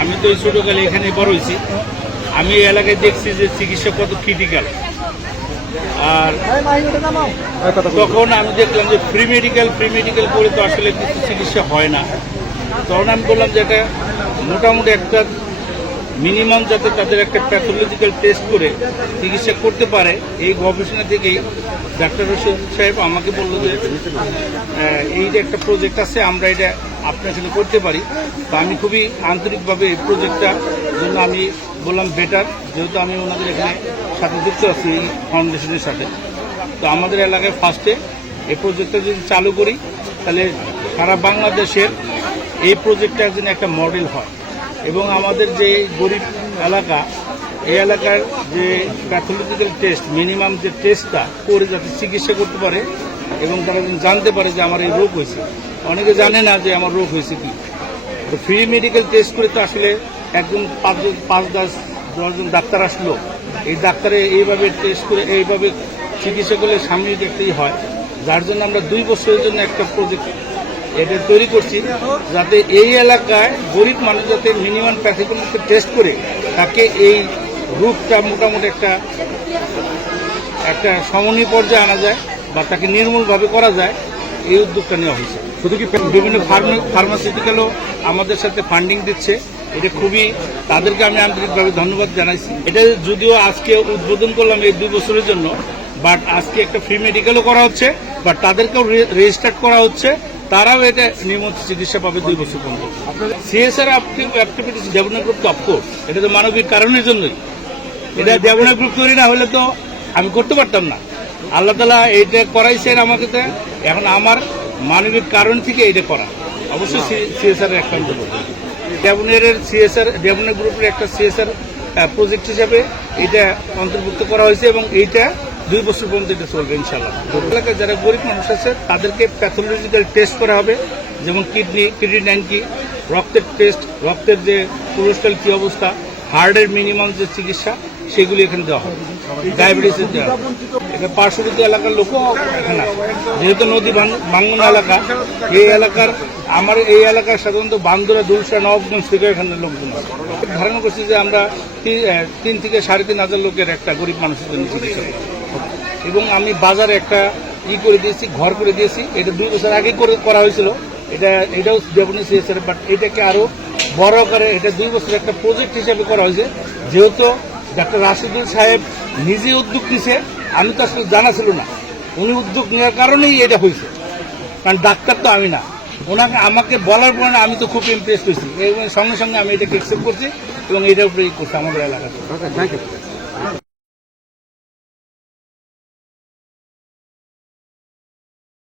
আমি তো এই ছোটোকালে এখানে বড় হয়েছি। আমি এই এলাকায় দেখছি যে চিকিৎসা কত ক্রিটিক্যাল আর তখন আমি দেখলাম যে প্রি মেডিকেল প্রি মেডিকেল করে তো আসলে কিছু চিকিৎসা হয় না। তখন আমি বললাম যে এটা মোটামুটি একটা মিনিমাম যাতে তাদের একটা প্যাথোলজিক্যাল টেস্ট করে চিকিৎসা করতে পারে, এই গবেষণা থেকেই ডাক্তার রশিদ সাহেব আমাকে বলল যে এই যে একটা প্রজেক্ট আছে, আমরা এটা আপনার সাথে করতে পারি। তো আমি খুবই আন্তরিকভাবে এই প্রজেক্টটা জন্য আমি বললাম বেটার যেহেতু আমি ওনাদের এখানে সাথে যুক্ত আছি, এই ফাউন্ডেশনের সাথে। তো আমাদের এলাকায় ফার্স্টে এই প্রজেক্টটা যদি চালু করি, তাহলে সারা বাংলাদেশের এই প্রজেক্টটা যেন একটা মডেল হয়। এবং আমাদের যে গরিব এলাকা, এই এলাকার যে প্যাথোলজিক্যাল টেস্ট, মিনিমাম যে টেস্টটা করে যাতে চিকিৎসা করতে পারে এবং তারা জানতে পারে যে আমার এই রোগ হয়েছে। অনেকে জানে না যে আমার রোগ হয়েছে কি। তো ফ্রি মেডিকেল টেস্ট করে তো আসলে একজন পাঁচজন পাঁচ দশ দশজন ডাক্তার আসলো। এই ডাক্তারে এইভাবে টেস্ট করে, এইভাবে চিকিৎসা করলে সামনে দেখতেই হয়, যার জন্য আমরা দুই বছরের জন্য একটা প্রজেক্ট এটা তৈরি করছি যাতে এই এলাকায় গরিব মানুষ যাতে মিনিমাম প্যাথোলজিতে টেস্ট করে তাকে এই রোগটা মোটামুটি একটা একটা সমনীয় পর্যায়ে আনা যায় বা তাকে নির্মূলভাবে করা যায় এই উদ্যোগটা নেওয়া হয়েছে। শুধু কি বিভিন্ন ফার্মাসিউটিক্যালও আমাদের সাথে ফান্ডিং দিচ্ছে। এটা খুবই তাদেরকে আমি আন্তরিকভাবে ধন্যবাদ জানাইছি। এটা যদিও আজকে উদ্বোধন করলাম এই দুই বছরের জন্য বাট আজকে একটা ফ্রি মেডিকেলও করা হচ্ছে বাট তাদেরকেও রেজিস্টার্ড করা হচ্ছে। তারাও এটা নিয়মিত চিকিৎসা পাবে দুই বছর পর্যন্ত। সিএসআর অ্যাক্টিভিটিস ডেভেলপমেন্ট গ্রুপ তো অফকোর্স এটা তো মানবিক কারণের জন্যই। এটা ডেভেলপ গ্রুপ তৈরি না হলে তো আমি করতে পারতাম না। আল্লাহ তালা এইটা করাইছেন আমাকে তো। এখন আমার মানবিক কারণ থেকে এইটা করা। অবশ্যই সিএসআর এর একটা ডেভনের সিএসআর ডেভনের গ্রুপের একটা সিএসআর প্রজেক্ট হিসাবে এটা অন্তর্ভুক্ত করা হয়েছে এবং এইটা দুই বছর পর্যন্ত এটা চলবে ইনশাল্লাহ এলাকায় যারা গরিব মানুষ আছে, তাদেরকে প্যাথোলজিক্যাল টেস্ট করা হবে, যেমন কিডনি কিডনি কি রক্তের টেস্ট রক্তের যে কোলেস্ট্রল কি অবস্থা হার্টের মিনিমাম যে চিকিৎসা, সেগুলি এখানে দেওয়া হবে ডায়াবেটিসের দেওয়া। এটা পার্শ্ববর্তী এলাকার লোকও এখানে। যেহেতু নদী ভাঙ্গন এলাকা, এই এলাকার, আমার এই এলাকার সাধারণত বান্দরা দুলসা নবগঞ্জ থেকে এখানে লোকজন। ধারণা করছি যে আমরা তিন থেকে সাড়ে তিন হাজার লোকের একটা গরিব মানুষের জন্য চিকিৎসা। এবং আমি বাজারে একটা ই করে দিয়েছি, ঘর করে দিয়েছি। এটা দুই বছর আগে করে করা হয়েছিল। এটা, এটাও ডেভেলপ হয়েছে বাট এটাকে আরও বড় করে এটা দুই বছর একটা প্রজেক্ট হিসেবে করা হয়েছে। যেহেতু ডাক্তার রাশিদুল সাহেব নিজে উদ্যোগ নিছে, আমি তো আসলে জানা ছিল না। উনি উদ্যোগ নেওয়ার কারণেই এটা হয়েছে। কারণ ডাক্তার তো আমি না। ওনাকে আমাকে বলার পরে আমি তো খুব ইমপ্রেস হয়েছি। এবং সঙ্গে সঙ্গে আমি এটাকে অ্যাকসেপ্ট করছি এবং এটার উপরে করছি আমাদের এলাকাতে।